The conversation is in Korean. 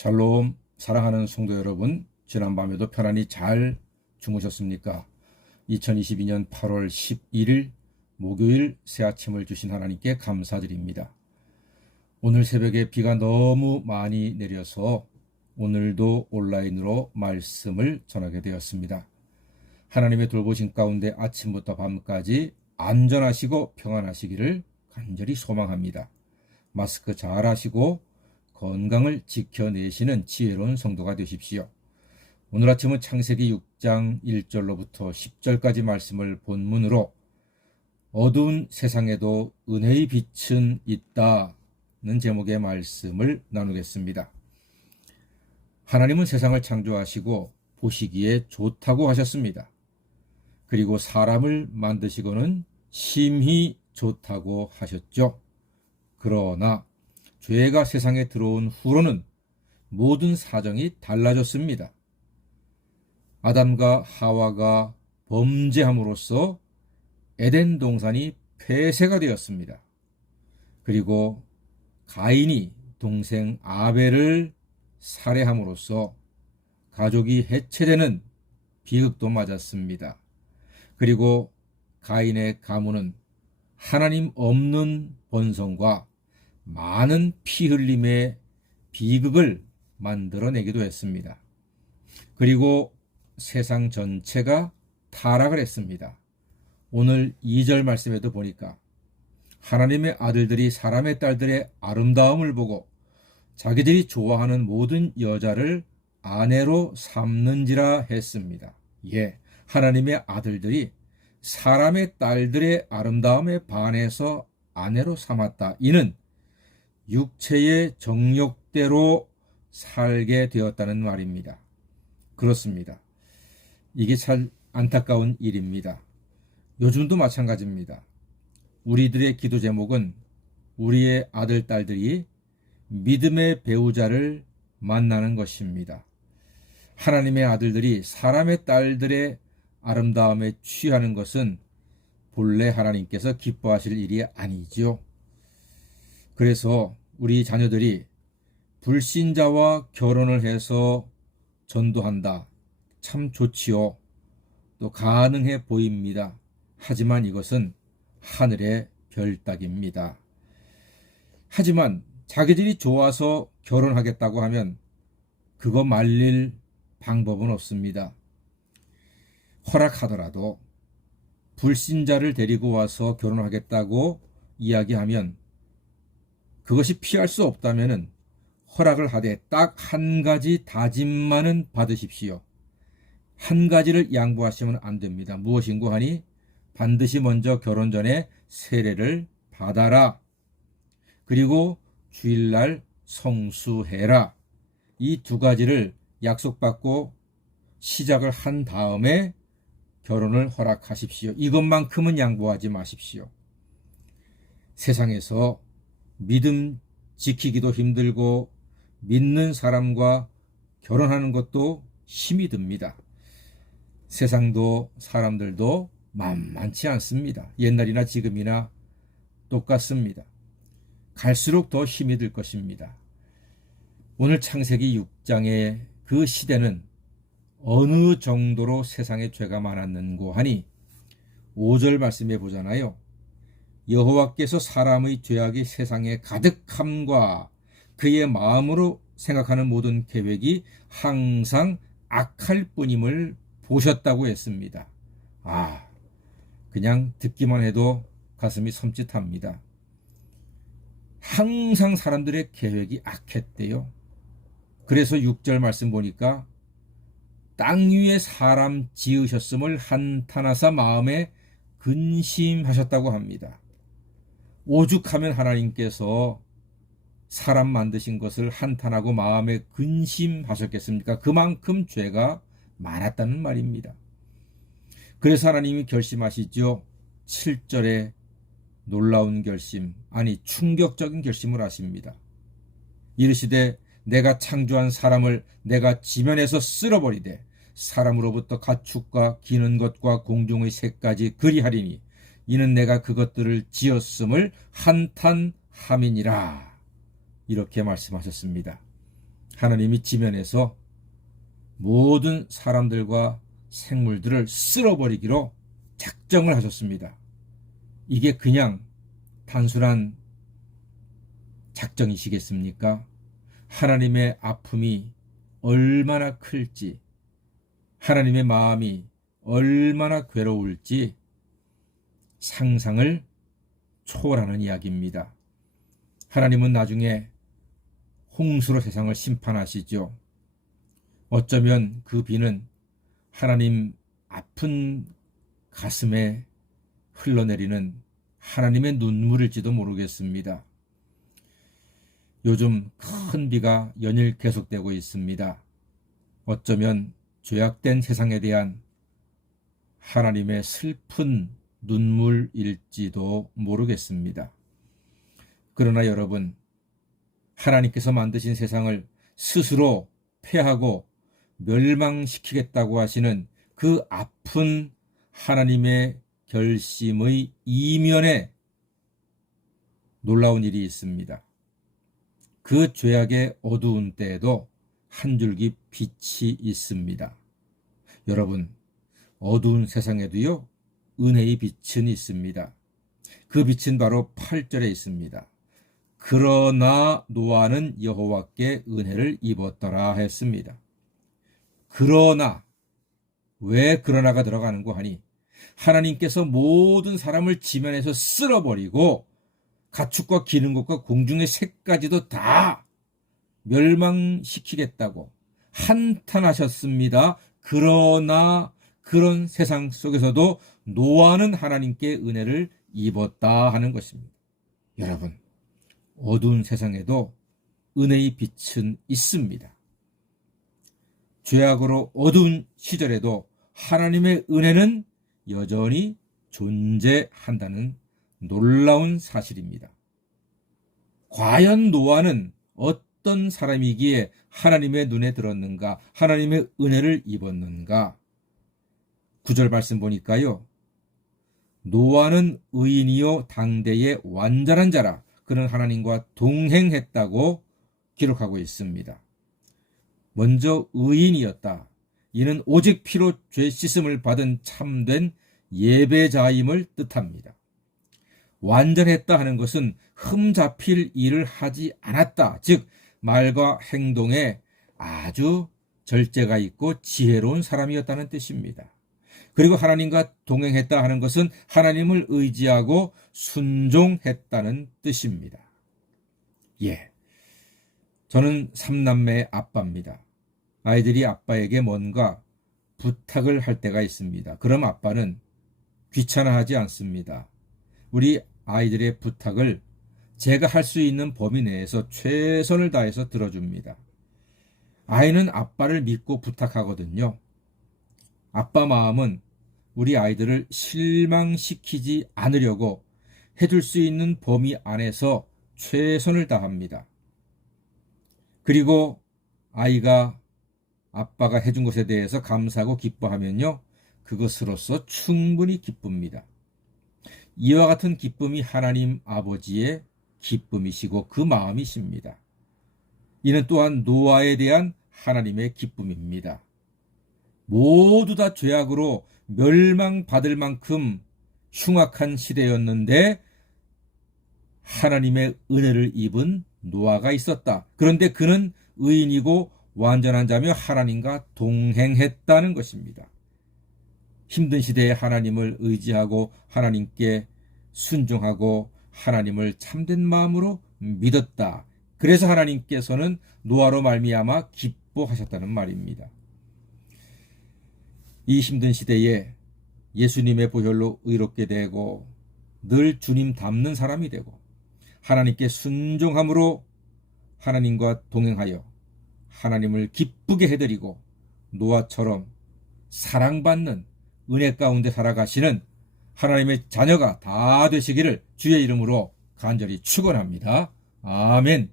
샬롬, 사랑하는 성도 여러분, 지난밤에도 편안히 잘 주무셨습니까? 2022년 8월 11일 목요일 새 아침을 주신 하나님께 감사드립니다. 오늘 새벽에 비가 너무 많이 내려서 오늘도 온라인으로 말씀을 전하게 되었습니다. 하나님의 돌보심 가운데 아침부터 밤까지 안전하시고 평안하시기를 간절히 소망합니다. 마스크 잘 하시고 건강을 지켜내시는 지혜로운 성도가 되십시오. 오늘 아침은 창세기 6장 1절로부터 10절까지 말씀을 본문으로 어두운 세상에도 은혜의 빛은 있다는 제목의 말씀을 나누겠습니다. 하나님은 세상을 창조하시고 보시기에 좋다고 하셨습니다. 그리고 사람을 만드시고는 심히 좋다고 하셨죠. 그러나 죄가 세상에 들어온 후로는 모든 사정이 달라졌습니다. 아담과 하와가 범죄함으로써 에덴 동산이 폐쇄가 되었습니다. 그리고 가인이 동생 아벨을 살해함으로써 가족이 해체되는 비극도 맞았습니다. 그리고 가인의 가문은 하나님 없는 번성과 많은 피 흘림의 비극을 만들어내기도 했습니다. 그리고 세상 전체가 타락을 했습니다. 오늘 2절 말씀에도 보니까 하나님의 아들들이 사람의 딸들의 아름다움을 보고 자기들이 좋아하는 모든 여자를 아내로 삼는지라 했습니다. 하나님의 아들들이 사람의 딸들의 아름다움에 반해서 아내로 삼았다. 이는 육체의 정욕대로 살게 되었다는 말입니다. 그렇습니다. 이게 참 안타까운 일입니다. 요즘도 마찬가지입니다. 우리들의 기도 제목은 우리의 아들, 딸들이 믿음의 배우자를 만나는 것입니다. 하나님의 아들들이 사람의 딸들의 아름다움에 취하는 것은 본래 하나님께서 기뻐하실 일이 아니죠. 그래서 우리 자녀들이 불신자와 결혼을 해서 전도한다. 참 좋지요. 또 가능해 보입니다. 하지만 이것은 하늘의 별 따기입니다. 하지만 자기들이 좋아서 결혼하겠다고 하면 그거 말릴 방법은 없습니다. 허락하더라도 불신자를 데리고 와서 결혼하겠다고 이야기하면 그것이 피할 수 없다면 허락을 하되 딱 한 가지 다짐만은 받으십시오. 한 가지를 양보하시면 안 됩니다. 무엇인고 하니 반드시 먼저 결혼 전에 세례를 받아라. 그리고 주일날 성수해라. 이 두 가지를 약속받고 시작을 한 다음에 결혼을 허락하십시오. 이것만큼은 양보하지 마십시오. 세상에서 믿음 지키기도 힘들고 믿는 사람과 결혼하는 것도 힘이 듭니다. 세상도 사람들도 만만치 않습니다. 옛날이나 지금이나 똑같습니다. 갈수록 더 힘이 들 것입니다. 오늘 창세기 6장의 그 시대는 어느 정도로 세상에 죄가 많았는고 하니 5절 말씀해 보잖아요. 여호와께서 사람의 죄악이 세상에 가득함과 그의 마음으로 생각하는 모든 계획이 항상 악할 뿐임을 보셨다고 했습니다. 그냥 듣기만 해도 가슴이 섬찟합니다. 항상 사람들의 계획이 악했대요. 그래서 6절 말씀 보니까 땅 위에 사람 지으셨음을 한탄하사 마음에 근심하셨다고 합니다. 오죽하면 하나님께서 사람 만드신 것을 한탄하고 마음에 근심하셨겠습니까? 그만큼 죄가 많았다는 말입니다. 그래서 하나님이 결심하시죠. 7절에 놀라운 결심, 충격적인 결심을 하십니다. 이르시되 내가 창조한 사람을 내가 지면에서 쓸어버리되 사람으로부터 가축과 기는 것과 공중의 새까지 그리하리니 이는 내가 그것들을 지었음을 한탄함이니라. 이렇게 말씀하셨습니다. 하나님이 지면에서 모든 사람들과 생물들을 쓸어버리기로 작정을 하셨습니다. 이게 그냥 단순한 작정이시겠습니까? 하나님의 아픔이 얼마나 클지, 하나님의 마음이 얼마나 괴로울지 상상을 초월하는 이야기입니다. 하나님은 나중에 홍수로 세상을 심판하시죠. 어쩌면 그 비는 하나님 아픈 가슴에 흘러내리는 하나님의 눈물일지도 모르겠습니다. 요즘 큰 비가 연일 계속되고 있습니다. 어쩌면 죄악된 세상에 대한 하나님의 슬픈 눈물일지도 모르겠습니다. 그러나 여러분, 하나님께서 만드신 세상을 스스로 폐하고 멸망시키겠다고 하시는 그 아픈 하나님의 결심의 이면에 놀라운 일이 있습니다. 그 죄악의 어두운 때에도 한 줄기 빛이 있습니다. 여러분, 어두운 세상에도요, 은혜의 빛은 있습니다. 그 빛은 바로 8절에 있습니다. 그러나 노아는 여호와께 은혜를 입었더라 했습니다. 그러나, 왜 그러나가 들어가는고 하니, 하나님께서 모든 사람을 지면에서 쓸어버리고 가축과 기는 것과 공중의 새까지도 다 멸망시키겠다고 한탄하셨습니다. 그러나 그런 세상 속에서도 노아는 하나님께 은혜를 입었다 하는 것입니다. 여러분, 어두운 세상에도 은혜의 빛은 있습니다. 죄악으로 어두운 시절에도 하나님의 은혜는 여전히 존재한다는 놀라운 사실입니다. 과연 노아는 어떤 사람이기에 하나님의 눈에 들었는가, 하나님의 은혜를 입었는가? 9절 말씀 보니까요, 노아는 의인이요 당대의 완전한 자라, 그는 하나님과 동행했다고 기록하고 있습니다. 먼저 의인이었다. 이는 오직 피로 죄 씻음을 받은 참된 예배자임을 뜻합니다. 완전했다 하는 것은 흠잡힐 일을 하지 않았다. 즉 말과 행동에 아주 절제가 있고 지혜로운 사람이었다는 뜻입니다. 그리고 하나님과 동행했다 하는 것은 하나님을 의지하고 순종했다는 뜻입니다. 저는 3남매의 아빠입니다. 아이들이 아빠에게 뭔가 부탁을 할 때가 있습니다. 그럼 아빠는 귀찮아하지 않습니다. 우리 아이들의 부탁을 제가 할 수 있는 범위 내에서 최선을 다해서 들어줍니다. 아이는 아빠를 믿고 부탁하거든요. 아빠 마음은 우리 아이들을 실망시키지 않으려고 해줄 수 있는 범위 안에서 최선을 다합니다. 그리고 아이가 아빠가 해준 것에 대해서 감사하고 기뻐하면요, 그것으로서 충분히 기쁩니다. 이와 같은 기쁨이 하나님 아버지의 기쁨이시고 그 마음이십니다. 이는 또한 노아에 대한 하나님의 기쁨입니다. 모두 다 죄악으로 멸망받을 만큼 흉악한 시대였는데 하나님의 은혜를 입은 노아가 있었다. 그런데 그는 의인이고 완전한 자며 하나님과 동행했다는 것입니다. 힘든 시대에 하나님을 의지하고 하나님께 순종하고 하나님을 참된 마음으로 믿었다. 그래서 하나님께서는 노아로 말미암아 기뻐하셨다는 말입니다. 이 힘든 시대에 예수님의 보혈로 의롭게 되고 늘 주님 닮는 사람이 되고 하나님께 순종함으로 하나님과 동행하여 하나님을 기쁘게 해드리고 노아처럼 사랑받는 은혜 가운데 살아가시는 하나님의 자녀가 다 되시기를 주의 이름으로 간절히 축원합니다. 아멘.